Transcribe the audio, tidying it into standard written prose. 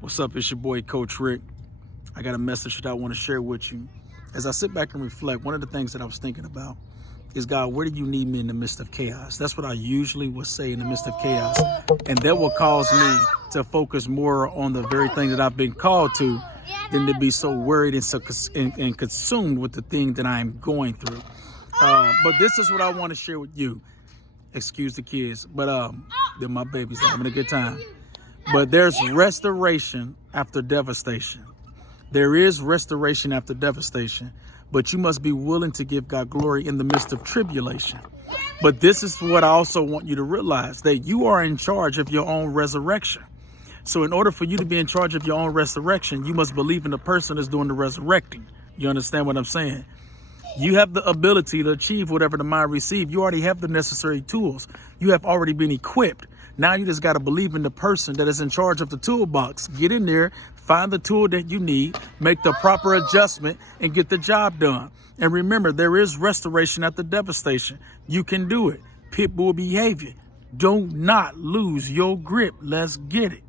What's up? It's your boy, Coach Rick. I got a message that I want to share with you. As I sit back and reflect, one of the things that I was thinking about is, God, where do you need me in the midst of chaos? That's what I usually would say in the midst of chaos. And that will cause me to focus more on the very thing that I've been called to than to be so worried and consumed with the thing that I'm going through. But this is what I want to share with you. Excuse the kids, but they're my babies. They're having a good time. But there's restoration after devastation. There is restoration after devastation, but you must be willing to give God glory in the midst of tribulation. But this is what I also want you to realize, that you are in charge of your own resurrection. So in order for you to be in charge of your own resurrection, you must believe in the person that's doing the resurrecting. You understand what I'm saying? You have the ability to achieve whatever the mind receives. You already have the necessary tools. You have already been equipped. Now you just got to believe in the person that is in charge of the toolbox. Get in there, find the tool that you need, make the proper adjustment, and get the job done. And remember, there is restoration after devastation. You can do it. Pitbull behavior. Do not lose your grip. Let's get it.